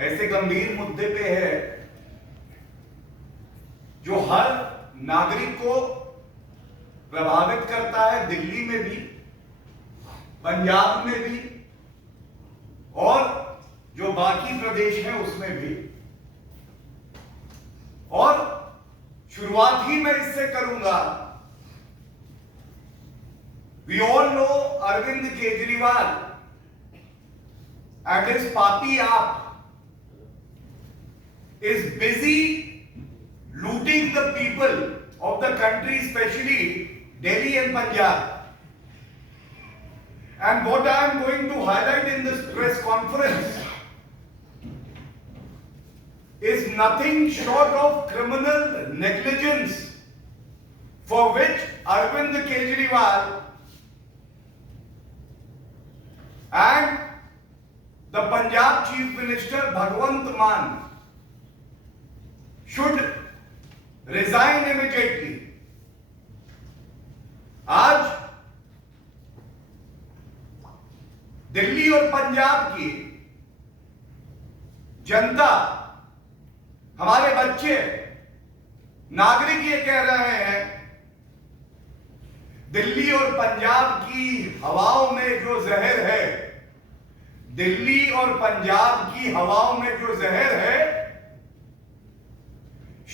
ऐसे गंभीर मुद्दे पे है जो हर नागरिक को प्रभावित करता है, दिल्ली में भी, पंजाब में भी और जो बाकी प्रदेश हैं उसमें भी। और शुरुआत ही मैं इससे करूंगा। We all know Arvind Kejriwal and his papi aap is busy looting the people of the country, especially Delhi and Punjab. And what I am going to highlight in this press conference is nothing short of criminal negligence for which Arvind Kejriwal and the Punjab Chief Minister Bhagwant Mann should resign immediately. आज दिल्ली और पंजाब की जनता, हमारे बच्चे, नागरिक ये कह रहे हैं, दिल्ली और पंजाब की हवाओं में जो जहर है, दिल्ली और पंजाब की हवाओं में जो जहर है,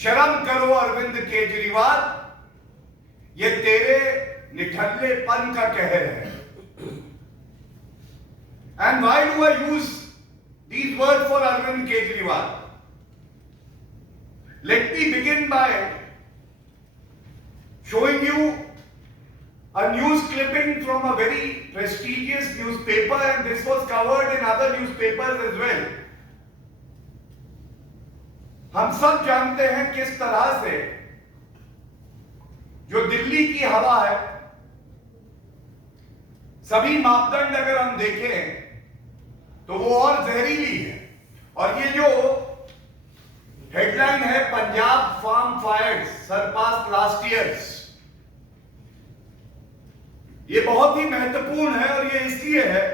शर्म करो अरविंद केजरीवाल, ये तेरे निठल्लेपन का कहर है। And why do I use these words for Arvind Kejriwal? Let me begin by showing you a news clipping from a very prestigious newspaper, and this was covered in other newspapers as well. हम सब जानते हैं किस तरह से जो दिल्ली की हवा है, सभी मापदंड अगर हम देखें तो वो और जहरीली है। और ये जो हेडलाइन है, Punjab farm fires surpass last years, ये बहुत ही महत्वपूर्ण है। और ये इसलिए है,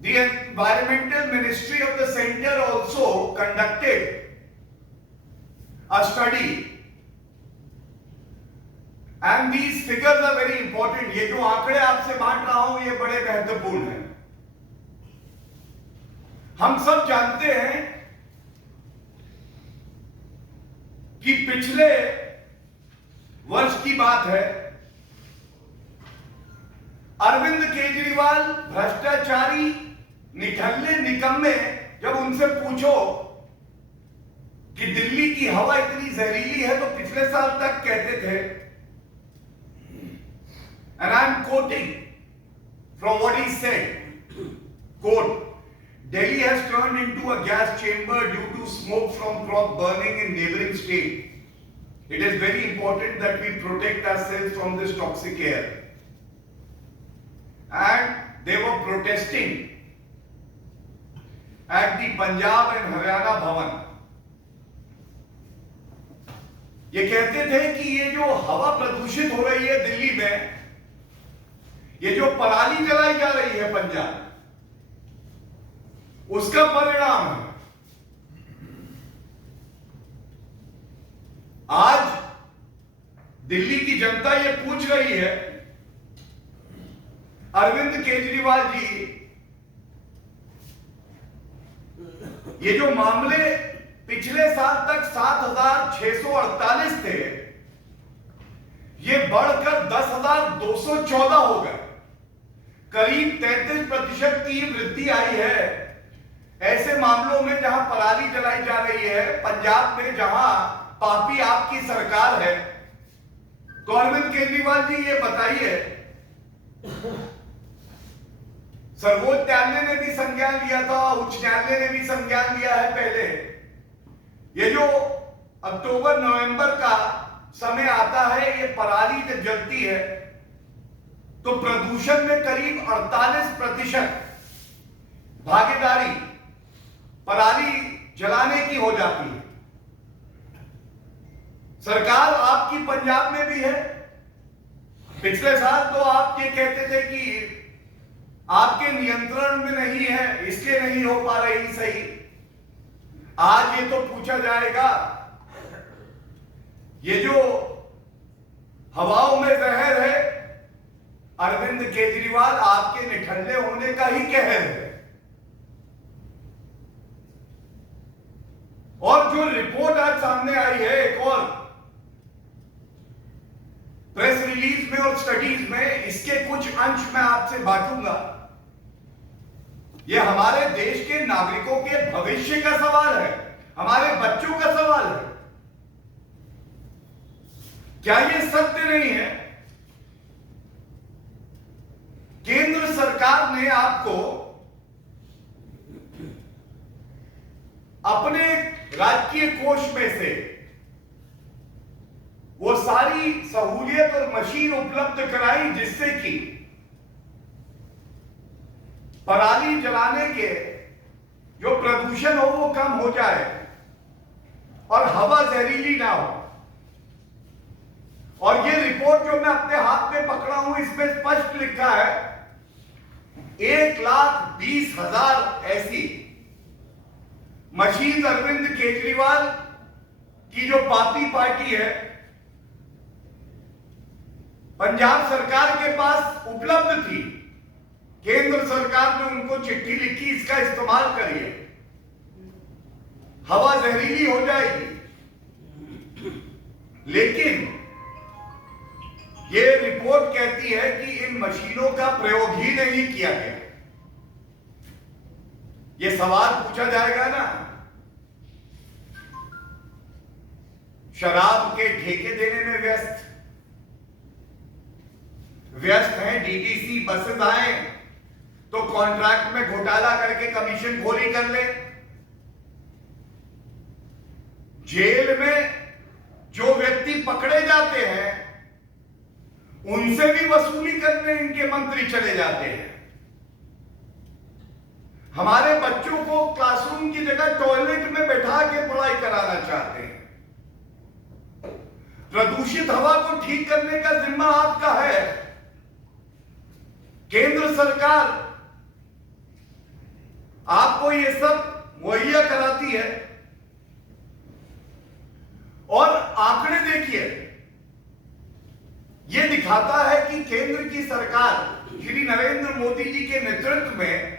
the environmental ministry of the center also conducted a study and these figures are very important. ये जो आंकड़े आपसे बांट रहा हूं ये बड़े महत्वपूर्ण हैं। हम सब जानते हैं कि पिछले वर्ष की बात है, अरविंद केजरीवाल भ्रष्टाचारी, निठल्ले, निकम्मे, जब उनसे पूछो कि दिल्ली की हवा इतनी जहरीली है, तो पिछले साल तक कहते थे, and I am quoting from what he said, quote, Delhi has turned into a gas chamber due to smoke from crop burning in neighboring state. It is very important that we protect ourselves from this toxic air. And they were protesting at the Punjab and Haryana Bhavan. ये कहते थे कि ये जो हवा प्रदूषित हो रही है दिल्ली में, ये जो पराली जलाई जा रही है पंजाब, उसका परिणाम है। आज दिल्ली की जनता ये पूछ रही है, अरविंद केजरीवाल जी, ये जो मामले पिछले साल तक 7,648 थे, ये बढ़कर 10,214 हो गए। करीब 33% की वृद्धि आई है ऐसे मामलों में जहां पराली जलाई जा रही है, पंजाब में जहां पापी आपकी सरकार है। तो अरविंद केजरीवाल जी ये बताइए, सर्वोच्च न्यायालय ने भी संज्ञान लिया था, उच्च न्यायालय ने भी संज्ञान लिया है पहले। ये जो अक्टूबर नवंबर का समय आता है, ये पराली जब जलती है तो प्रदूषण में करीब 48% भागीदारी पराली जलाने की हो जाती है। सरकार आपकी पंजाब में भी है। पिछले साल तो आप ये कहते थे कि आपके नियंत्रण में नहीं है, इसलिए नहीं हो पा रही सही। आज ये तो पूछा जाएगा, ये जो हवाओं में जहर है, अरविंद केजरीवाल आपके निठल्ले होने का ही कहर है। और जो रिपोर्ट आज सामने आई है, एक और प्रेस रिलीज में और स्टडीज में, इसके कुछ अंश मैं आपसे बांटूंगा। यह हमारे देश के नागरिकों के भविष्य का सवाल है, हमारे बच्चों का सवाल है। क्या यह सत्य नहीं है? केंद्र सरकार ने आपको अपने राजकीय कोष में से वो सारी सहूलियत और मशीन उपलब्ध कराई जिससे कि पराली जलाने के जो प्रदूषण हो वो कम हो जाए और हवा जहरीली ना हो। और ये रिपोर्ट जो मैं अपने हाथ में पकड़ा हूं, इसमें स्पष्ट लिखा है 1,20,000 ऐसी मशीन अरविंद केजरीवाल की जो पापी पार्टी है, पंजाब सरकार के पास उपलब्ध थी। केंद्र सरकार ने उनको चिट्ठी लिखी, इसका इस्तेमाल करिए, हवा जहरीली हो जाएगी। लेकिन यह रिपोर्ट कहती है कि इन मशीनों का प्रयोग ही नहीं किया गया। यह सवाल पूछा जाएगा ना, शराब के ठेके देने में व्यस्त हैं, डीटीसी बसेस आए तो कॉन्ट्रैक्ट में घोटाला करके कमीशन खोरी कर ले। जेल में जो व्यक्ति पकड़े जाते हैं उनसे भी वसूली करने इनके मंत्री चले जाते हैं। हमारे बच्चों को क्लासरूम की जगह टॉयलेट में बैठा के पढ़ाई कराना चाहते हैं। प्रदूषित हवा को ठीक करने का जिम्मा आपका है। केंद्र सरकार आपको ये सब मुहैया कराती है। और आंकड़े देखिए, यह दिखाता है कि केंद्र की सरकार श्री नरेंद्र मोदी जी के नेतृत्व में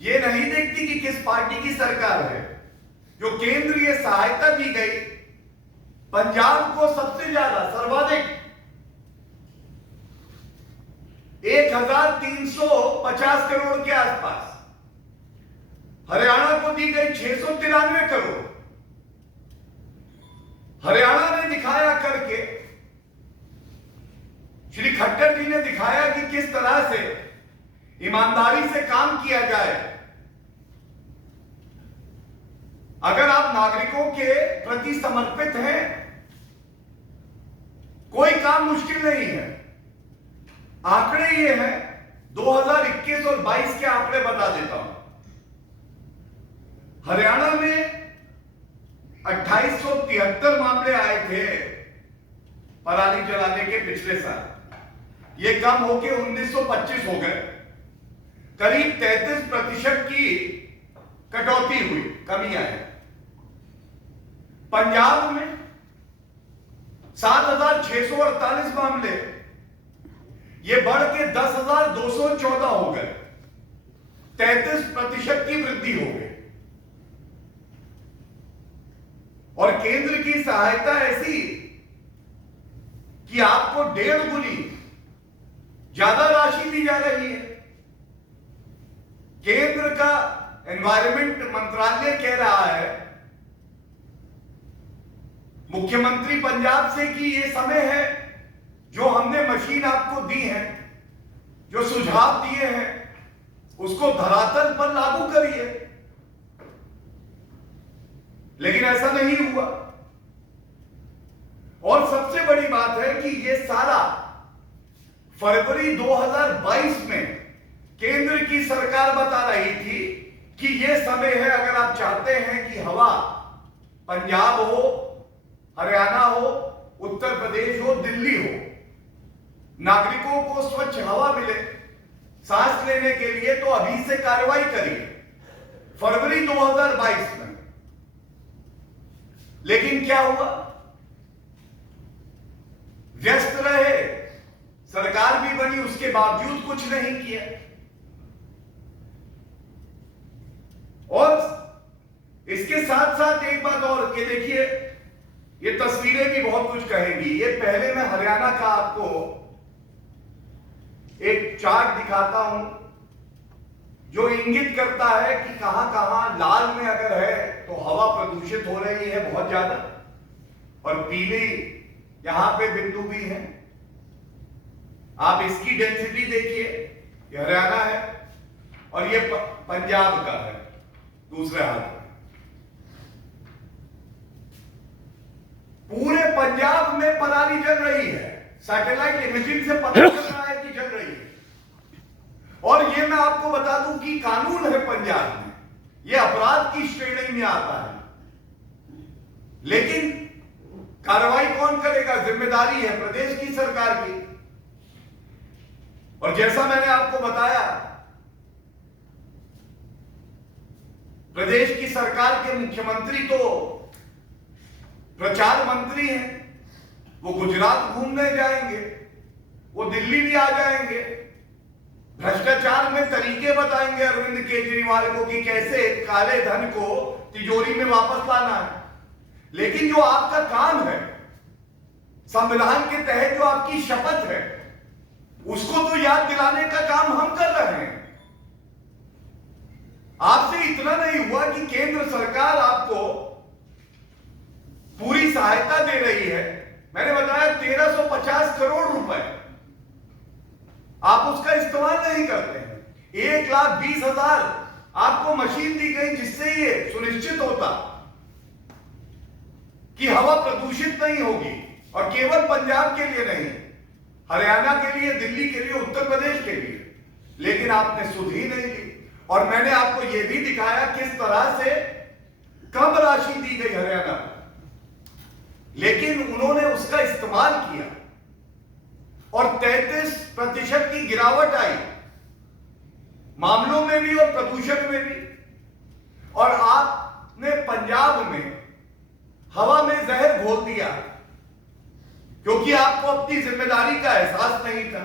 यह नहीं देखती कि किस पार्टी की सरकार है। जो केंद्रीय सहायता दी गई पंजाब को सबसे ज्यादा, सर्वाधिक 1,350 करोड़ के आसपास, हरियाणा को दी गई 693 करोड़। हरियाणा ने दिखाया करके, श्री खट्टर जी ने दिखाया कि किस तरह से ईमानदारी से काम किया जाए। अगर आप नागरिकों के प्रति समर्पित हैं, कोई काम मुश्किल नहीं है। आंकड़े ये हैं, 2021 और 22 के आंकड़े बता देता हूं। हरियाणा में 2873 मामले आए थे पराली जलाने के पिछले साल। ये कम होके 1925 हो गए। करीब 33% की कटौती हुई, कमी आई। पंजाब में 7,648 मामले, ये बढ़ के 10,214 हो गए। 33% की वृद्धि हो गई। और केंद्र की सहायता ऐसी कि आपको 1.5 गुनी ज्यादा राशि दी जा रही है। केंद्र का एनवायरमेंट मंत्रालय कह रहा है मुख्यमंत्री पंजाब से कि यह समय है, जो हमने मशीन आपको दी है, जो सुझाव दिए हैं, उसको धरातल पर लागू करिए। लेकिन ऐसा नहीं हुआ। और सबसे बड़ी बात है कि यह सारा फरवरी 2022 में केंद्र की सरकार बता रही थी कि यह समय है, अगर आप चाहते हैं कि हवा पंजाब हो, हरियाणा हो, उत्तर प्रदेश हो, दिल्ली हो, नागरिकों को स्वच्छ हवा मिले, सांस लेने के लिए तो अभी से कार्रवाई करिए, फरवरी 2022 में। लेकिन क्या हुआ? व्यस्त रहे, सरकार भी बनी, उसके बावजूद कुछ नहीं किया। और इसके साथ साथ एक बात और कि देखिए, ये तस्वीरें भी बहुत कुछ कहेंगी। ये पहले मैं हरियाणा का आपको एक चार्ट दिखाता हूं जो इंगित करता है कि कहां कहां लाल में अगर है तो हवा प्रदूषित हो रही है बहुत ज्यादा, और पीली यहां पे बिंदु भी है। आप इसकी डेंसिटी देखिए, ये हरियाणा है और ये पंजाब का है दूसरे हाथ में। पूरे पंजाब में पराली जल रही है, सैटेलाइट इमेजिंग से पता चल रहा है कि जल रही है। और ये मैं आपको बता दूं कि कानून है पंजाब में, ये अपराध की श्रेणी में आता है, लेकिन कार्रवाई कौन करेगा? जिम्मेदारी है प्रदेश की सरकार की। और जैसा मैंने आपको बताया, प्रदेश की सरकार के मुख्यमंत्री तो प्रचार मंत्री हैं, वो गुजरात घूमने जाएंगे, वो दिल्ली भी आ जाएंगे, भ्रष्टाचार में तरीके बताएंगे अरविंद केजरीवाल को कि कैसे काले धन को तिजोरी में वापस लाना है। लेकिन जो आपका काम है, संविधान के तहत जो आपकी शपथ है, उसको तो याद दिलाने का काम हम कर रहे हैं। आपसे इतना नहीं हुआ कि केंद्र सरकार आपको पूरी सहायता दे रही है। मैंने बताया 1350 करोड़ रुपए, आप उसका इस्तेमाल नहीं करते हैं। 1,20,000 आपको मशीन दी गई जिससे ये सुनिश्चित होता कि हवा प्रदूषित नहीं होगी, और केवल पंजाब के लिए नहीं, हरियाणा के लिए, दिल्ली के लिए, उत्तर प्रदेश के लिए। लेकिन आपने सुध ही नहीं ली। और मैंने आपको यह भी दिखाया किस तरह से कम राशि दी गई हरियाणा को, लेकिन उन्होंने उसका इस्तेमाल किया और 33% की गिरावट आई मामलों में भी और प्रदूषण में भी। और आपने पंजाब में हवा में जहर घोल दिया क्योंकि आपको अपनी जिम्मेदारी का एहसास नहीं था।